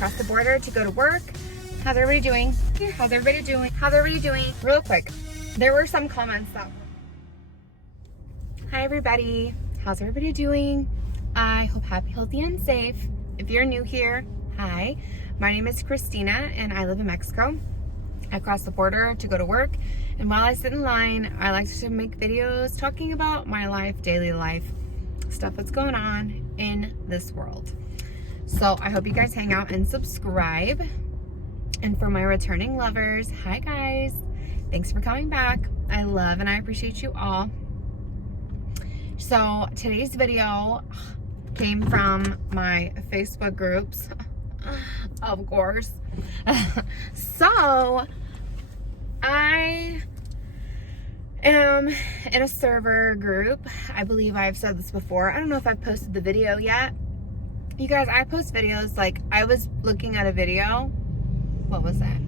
across the border to go to work. How's everybody doing? How's everybody doing? How's everybody doing? Real quick, there were some comments that... Hi everybody, how's everybody doing? I hope happy, healthy, and safe. If you're new here, hi. My name is Christina and I live in Mexico. I crossed the border to go to work, and while I sit in line, I like to make videos talking about my life, daily life, stuff that's going on in this world. So I hope you guys hang out and subscribe. And for my returning lovers, hi guys. Thanks for coming back. I love and I appreciate you all. So today's video came from my Facebook groups, of course. So I am in a server group. I believe I've said this before. I don't know if I've posted the video yet. You guys, I post videos, like I was looking at a video. What was that?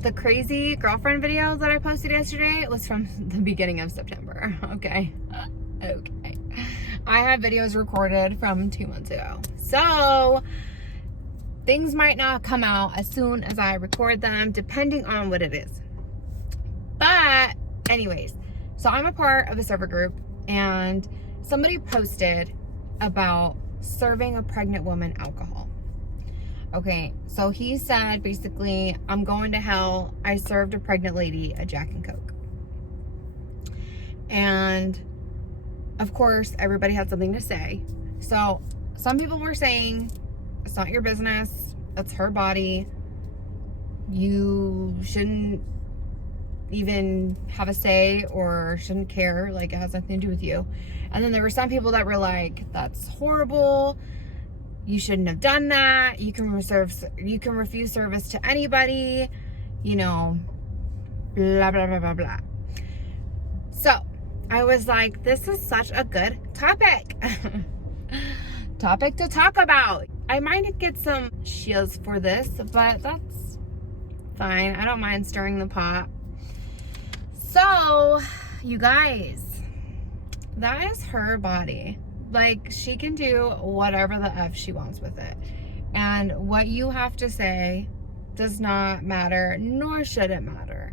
The crazy girlfriend video that I posted yesterday was from the beginning of September. Okay. Okay. I have videos recorded from 2 months ago. So things might not come out as soon as I record them, depending on what it is. But anyways, so I'm a part of a server group, and somebody posted about serving a pregnant woman alcohol. Okay, so he said basically, I'm going to hell. I served a pregnant lady a Jack and Coke. And of course, everybody had something to say. So some people were saying, it's not your business. That's her body. You shouldn't even have a say or shouldn't care. Like, it has nothing to do with you. And then there were some people that were like, that's horrible. You shouldn't have done that. You can refuse service to anybody, you know, blah, blah, blah, blah, blah. So I was like, this is such a good topic. Topic to talk about. I might get some shields for this, but that's fine. I don't mind stirring the pot. So, you guys, that is her body. Like, she can do whatever the F she wants with it. And what you have to say does not matter, nor should it matter.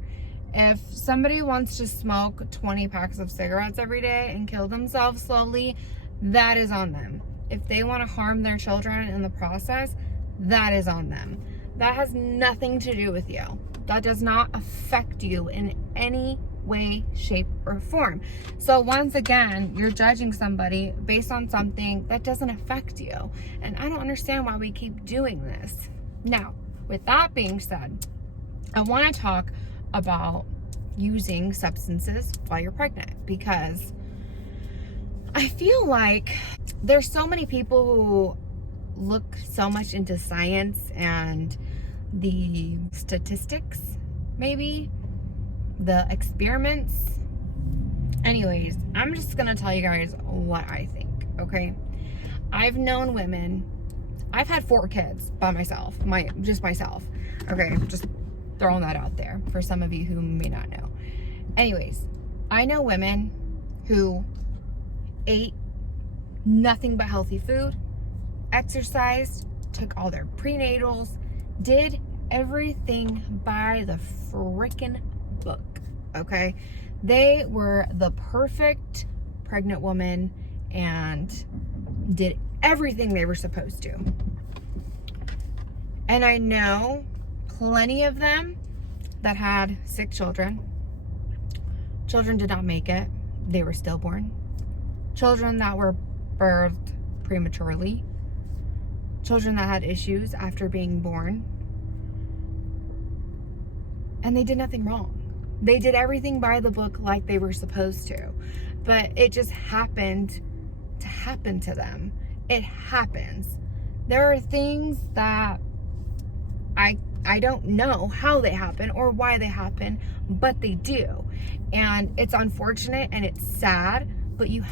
If somebody wants to smoke 20 packs of cigarettes every day and kill themselves slowly, that is on them. If they want to harm their children in the process, that is on them. That has nothing to do with you. That does not affect you in any way, shape, or form. So once again, you're judging somebody based on something that doesn't affect you. And I don't understand why we keep doing this. Now, with that being said, I want to talk about using substances while you're pregnant, because I feel like there's so many people who look so much into science and the statistics, maybe the experiments. Anyways, I'm just gonna tell you guys what I think, okay? I've known women, I've had 4 kids by myself, just myself, okay? Just throwing that out there for some of you who may not know. Anyways, I know women who ate nothing but healthy food, exercised, took all their prenatals, did everything by the frickin' book, okay? They were the perfect pregnant woman and did everything they were supposed to. And I know plenty of them that had sick children. Children did not make it. They were stillborn. Children that were birthed prematurely. Children that had issues after being born. And they did nothing wrong. They did everything by the book like they were supposed to. But it just happened to happen to them. It happens. There are things that I don't know how they happen or why they happen, but they do. And it's unfortunate and it's sad, but you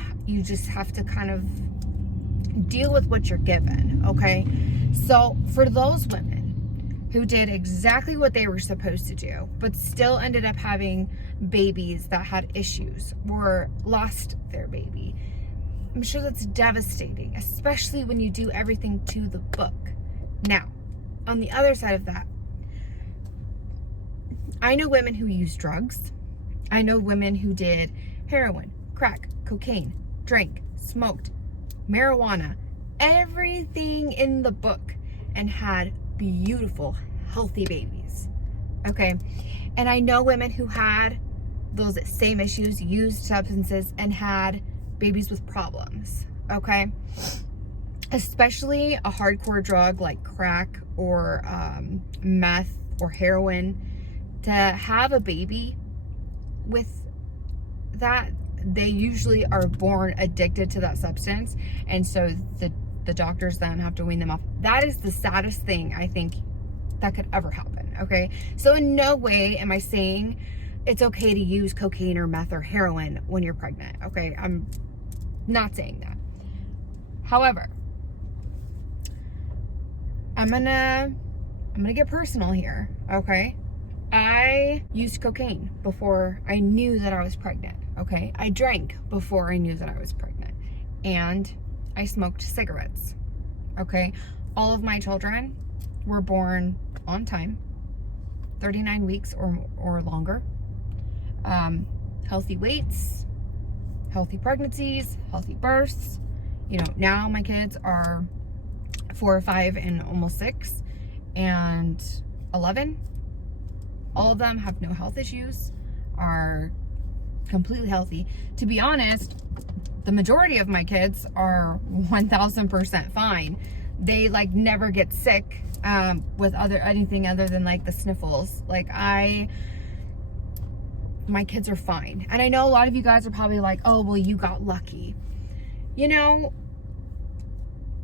just have to kind of deal with what you're given, okay? So for those women who did exactly what they were supposed to do, but still ended up having babies that had issues or lost their baby, I'm sure that's devastating, especially when you do everything to the book. Now, on the other side of that, I know women who use drugs. I know women who did heroin, crack, cocaine, drank, smoked, marijuana, everything in the book, and had beautiful, healthy babies. Okay? And I know women who had those same issues, used substances, and had babies with problems. Okay? Especially a hardcore drug like crack or meth or heroin. To have a baby with that, they usually are born addicted to that substance, and so the doctors then have to wean them off. That is the saddest thing I think that could ever happen. Okay, so in no way am I saying it's okay to use cocaine or meth or heroin when you're pregnant. Okay, I'm not saying that. However, I'm gonna get personal here. Okay, I used cocaine before I knew that I was pregnant, okay? I drank before I knew that I was pregnant. And I smoked cigarettes, okay? All of my children were born on time, 39 weeks or longer. Healthy weights, healthy pregnancies, healthy births. You know, now my kids are 4 or 5 and almost 6 and 11. All of them have no health issues, are completely healthy. To be honest, the majority of my kids are 1000% fine. They like never get sick with anything other than like the sniffles. Like my kids are fine. And I know a lot of you guys are probably like, oh, well, you got lucky. You know,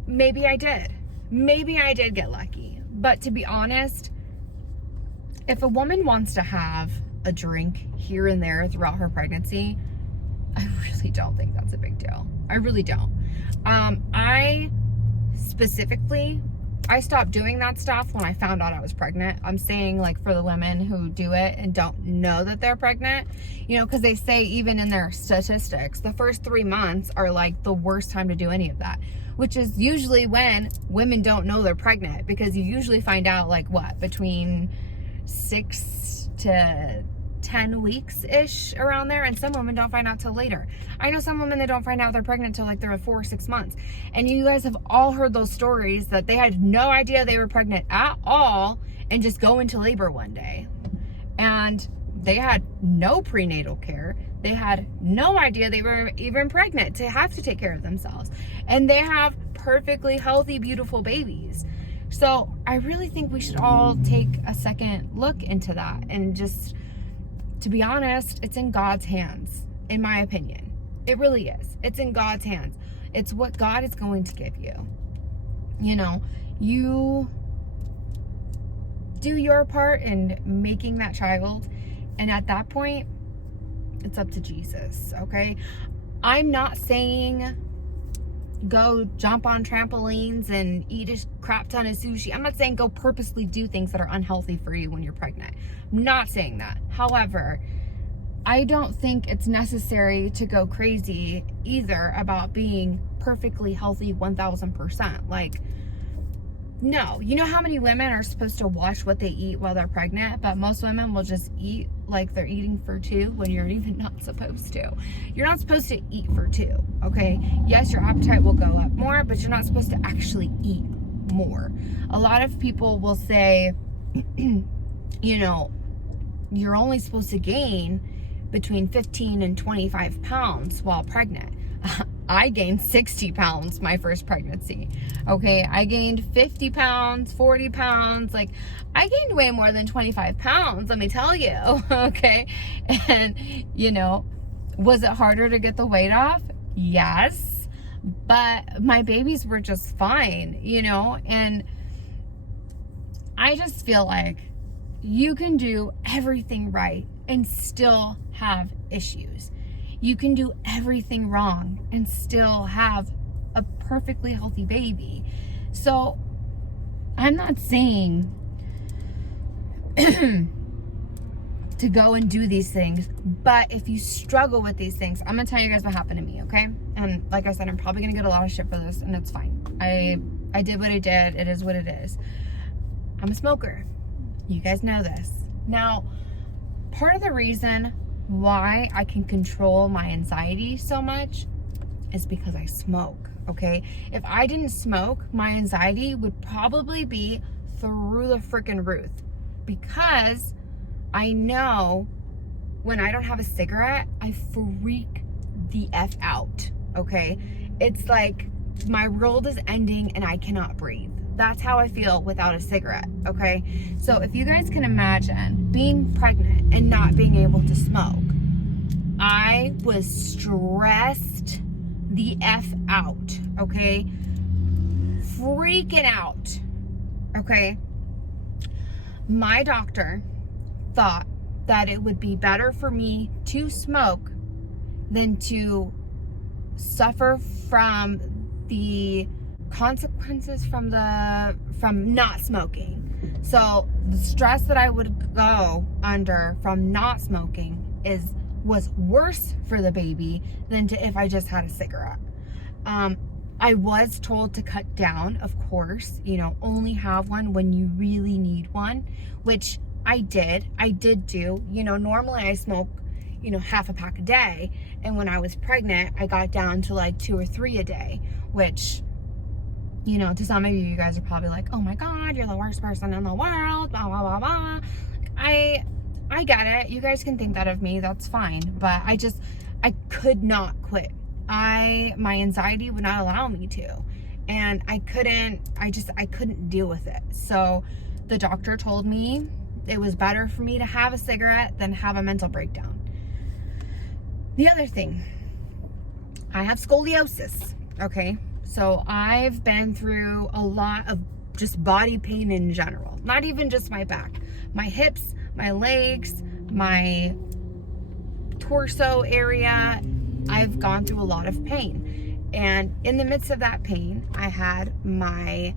maybe I did. Maybe I did get lucky. But to be honest, if a woman wants to have a drink here and there throughout her pregnancy, I really don't think that's a big deal. I really don't. I stopped doing that stuff when I found out I was pregnant. I'm saying like for the women who do it and don't know that they're pregnant, you know, because they say even in their statistics, the first 3 months are like the worst time to do any of that, which is usually when women don't know they're pregnant, because you usually find out like what, between 6 to 10 weeks ish, around there, and some women don't find out till later. I know some women that don't find out they're pregnant till like they're 4 or 6 months, and you guys have all heard those stories that they had no idea they were pregnant at all and just go into labor one day, and they had no prenatal care. They had no idea they were even pregnant to have to take care of themselves, and they have perfectly healthy, beautiful babies. So I really think we should all take a second look into that, and just, to be honest, it's in God's hands, in my opinion. It really is. It's in God's hands. It's what God is going to give you. You know, you do your part in making that child, and at that point, it's up to Jesus, okay? I'm not saying go jump on trampolines and eat a crap ton of sushi. I'm not saying go purposely do things that are unhealthy for you when you're pregnant. I'm not saying that. However, I don't think it's necessary to go crazy either about being perfectly healthy 1000%. Like, no. You know how many women are supposed to watch what they eat while they're pregnant, but most women will just eat like they're eating for 2 when you're even not supposed to. You're not supposed to eat for 2, okay? Yes, your appetite will go up more, but you're not supposed to actually eat more. A lot of people will say, you know, you're only supposed to gain between 15 and 25 pounds while pregnant. I gained 60 pounds my first pregnancy. Okay, I gained 50 pounds, 40 pounds. Like, I gained way more than 25 pounds, let me tell you. Okay, and you know, was it harder to get the weight off? Yes, but my babies were just fine, you know. And I just feel like you can do everything right and still have issues. You can do everything wrong and still have a perfectly healthy baby. So I'm not saying to go and do these things, but if you struggle with these things, I'm gonna tell you guys what happened to me, okay? And like I said, I'm probably gonna get a lot of shit for this, and it's fine. I did what I did. It is what it is. I'm a smoker. You guys know this. Now, part of the reason why I can control my anxiety so much is because I smoke, okay? If I didn't smoke, my anxiety would probably be through the freaking roof, because I know when I don't have a cigarette, I freak the F out, okay? It's like my world is ending and I cannot breathe. That's how I feel without a cigarette, okay? So if you guys can imagine being pregnant and not being able to smoke, I was stressed the F out, okay? Freaking out, okay? My doctor thought that it would be better for me to smoke than to suffer from the consequences from not smoking. So the stress that I would go under from not smoking was worse for the baby than if I just had a cigarette. I was told to cut down, of course, only have one when you really need one, which I did do. Normally I smoke, half a pack a day. And when I was pregnant, I got down to like 2 or 3 a day, which, to some of you guys are probably like, oh my God, you're the worst person in the world, blah, blah, blah, blah. I get it. You guys can think that of me. That's fine. But I could not quit. My anxiety would not allow me to. And I couldn't deal with it. So the doctor told me it was better for me to have a cigarette than have a mental breakdown. The other thing, I have scoliosis, okay? So I've been through a lot of just body pain in general. Not even just my back. My hips, my legs, my torso area, I've gone through a lot of pain. And in the midst of that pain, I had my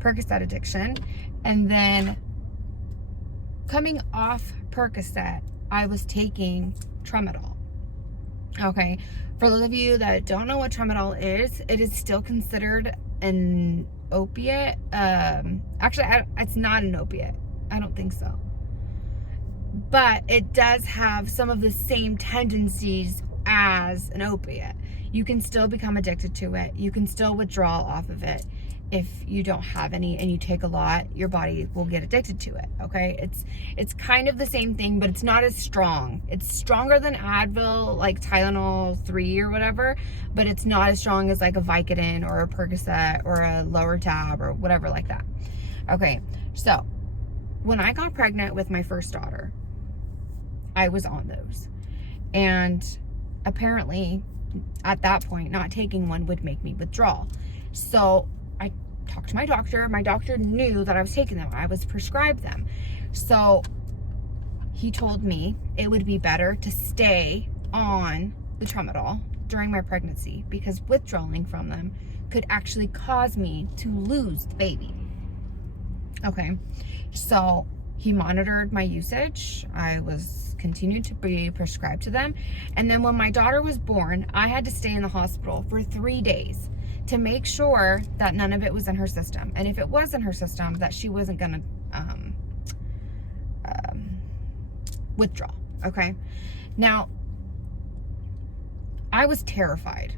Percocet addiction. And then coming off Percocet, I was taking Tramadol. Okay, for those of you that don't know what Tramadol is, it is still considered an opiate. Actually, it's not an opiate. I don't think so. But it does have some of the same tendencies as an opiate. You can still become addicted to it. You can still withdraw off of it. If you don't have any and you take a lot, your body will get addicted to it, okay? It's kind of the same thing, but it's not as strong. It's stronger than Advil, like Tylenol 3 or whatever, but it's not as strong as like a Vicodin or a Percocet or a Lower Tab or whatever like that. Okay, so when I got pregnant with my first daughter, I was on those. And apparently, at that point, not taking one would make me withdraw. So I talked to my doctor. My doctor knew that I was taking them. I was prescribed them. So he told me it would be better to stay on the Tramadol during my pregnancy, because withdrawing from them could actually cause me to lose the baby. Okay, so he monitored my usage. I was continued to be prescribed to them. And then when my daughter was born, I had to stay in the hospital for 3 days to make sure that none of it was in her system. And if it was in her system, that she wasn't gonna withdraw, okay? Now, I was terrified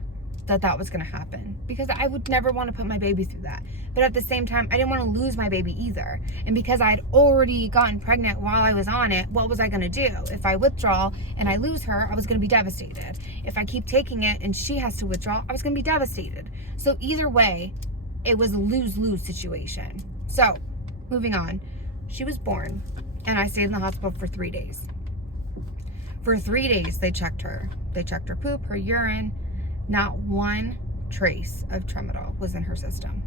that that was gonna happen, because I would never wanna put my baby through that. But at the same time, I didn't wanna lose my baby either. And because I had already gotten pregnant while I was on it, what was I gonna do? If I withdraw and I lose her, I was gonna be devastated. If I keep taking it and she has to withdraw, I was gonna be devastated. So either way, it was a lose-lose situation. So, moving on. She was born, and I stayed in the hospital for 3 days. For 3 days, they checked her. They checked her poop, her urine. Not one trace of Tramadol was in her system.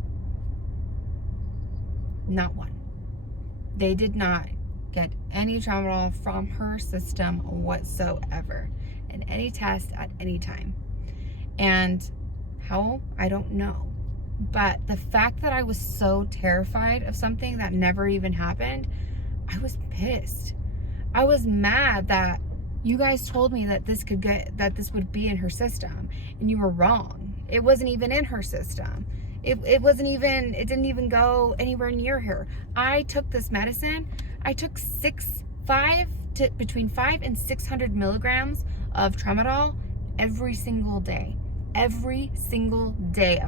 Not one. They did not get any Tramadol from her system whatsoever in any test at any time. And how? I don't know. But the fact that I was so terrified of something that never even happened, I was pissed. I was mad that you guys told me that this would be in her system, and you were wrong. It wasn't even in her system. It wasn't even, it didn't even go anywhere near her. I took this medicine. I took between 500 and 600 milligrams of tramadol every single day of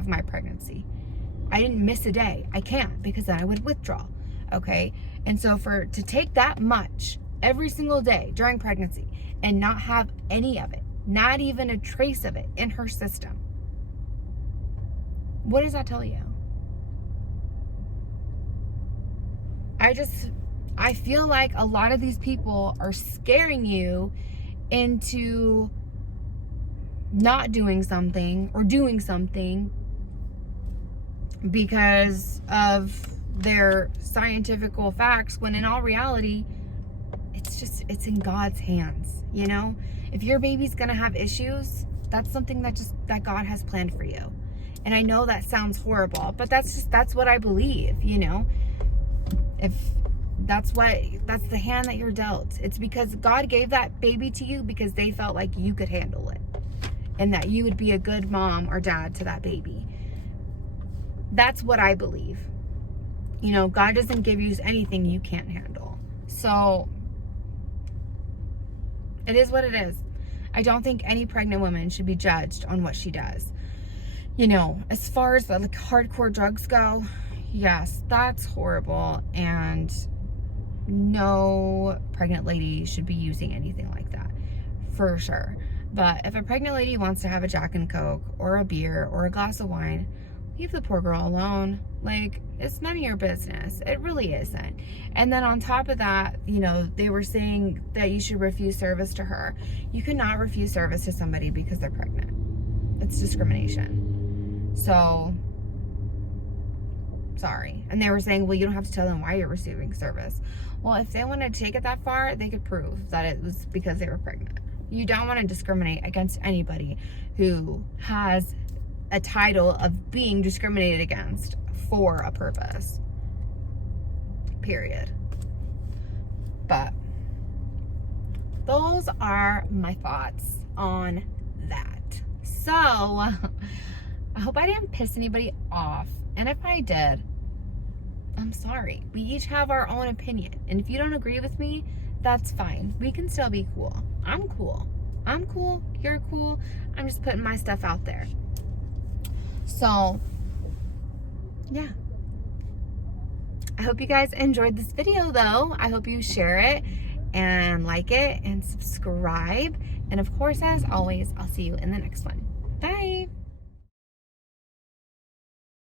my pregnancy. I didn't miss a day. I can't, because then I would withdraw. Okay. And so to take that much every single day during pregnancy and not have any of it, not even a trace of it in her system, what does that tell you? I feel like a lot of these people are scaring you into not doing something or doing something because of their scientifical facts, when in all reality, it's in God's hands. You know, if your baby's gonna have issues, that's something that God has planned for you. And I know that sounds horrible, but that's what I believe. You know, if that's the hand that you're dealt. It's because God gave that baby to you because they felt like you could handle it and that you would be a good mom or dad to that baby. That's what I believe. You know, God doesn't give you anything you can't handle. So it is what it is. I don't think any pregnant woman should be judged on what she does. You know, as far as the hardcore drugs go, yes, that's horrible, and no pregnant lady should be using anything like that, for sure. But if a pregnant lady wants to have a Jack and Coke or a beer or a glass of wine, leave the poor girl alone. Like, it's none of your business. It really isn't. And then on top of that, you know, they were saying that you should refuse service to her. You cannot refuse service to somebody because they're pregnant. It's discrimination. So, sorry. And they were saying, well, you don't have to tell them why you're receiving service. Well, if they want to take it that far, they could prove that it was because they were pregnant. You don't want to discriminate against anybody who has a title of being discriminated against for a purpose. Period. But those are my thoughts on that. So, I hope I didn't piss anybody off. And if I did, I'm sorry. We each have our own opinion. And if you don't agree with me, that's fine. We can still be cool. I'm cool. I'm cool. You're cool. I'm just putting my stuff out there. So, yeah. I hope you guys enjoyed this video, though. I hope you share it and like it and subscribe. And of course, as always, I'll see you in the next one. Bye.